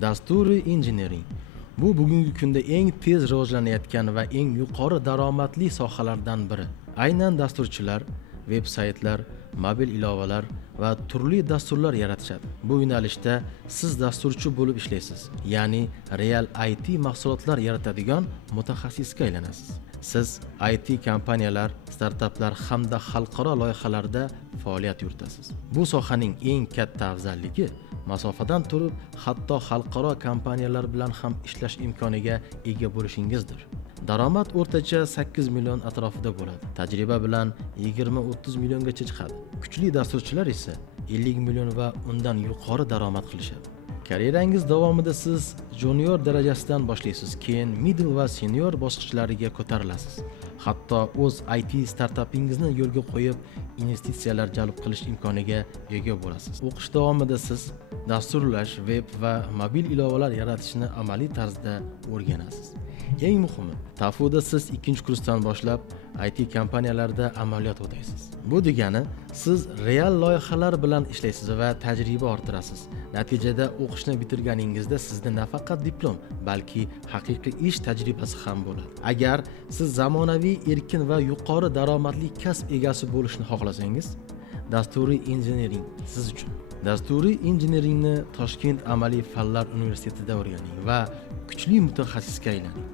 Dasturiy injiniring bu bugungi kunda eng tez rivojlanayotgan va eng yuqori daromadli sohalardan biri. Aynan dasturchilar, veb-saytlar, mobil ilovalar va turli dasturlar yaratishadi. Bu yo'nalishda siz dasturchi bo'lib ishlaysiz, ya'ni real IT mahsulotlar yaratadigan mutaxassisga aylanasiz. Siz IT kompaniyalar, startaplar hamda xalqaro loyihalarda faoliyat yuritasiz. Bu sohaning eng katta afzalligi masofadan turib, hatto xalqaro kompaniyalar bilan ham ishlash imkoniga ega bo'lishingizdir. Daromad o'rtacha 8 million atrofida bo'ladi. Tajriba bilan 20-30 milliongacha chiqadi. Kuchli dasturchilar esa 50 million va undan yuqori daromad qilishadi. Karyerangiz davomida siz junior darajasidan boshlaysiz, keyin middle va senior bosqichlariga ko'tarilasiz. Hatto o'z IT startapingizni yo'lga qo'yib, investitsiyalar jalb qilish imkoniga ega bo'lasiz. O'qish davomida siz dasturlash, web va mobil ilovalar yaratishni amaliy tarzda o'rganasiz. Eng muhimi, TAFUda siz 2-kursdan boshlab IT kompaniyalarda amaliyot o'taysiz. Bu degani, siz real loyihalar bilan ishlaysiz va tajriba orttirasiz. Natijada o'qishni bitirganingizda sizda nafaqat diplom, balki haqiqiy ish tajribasi ham bo'ladi. Agar siz zamonaviy, erkin va yuqori daromadli kasb egasi bo'lishni xohlasangiz, dasturiy injiniring siz uchun. Dasturiy injineringni Toshkent Amaliy fanlar universitetida o'rganing va kuchli mutaxassisga aylaning.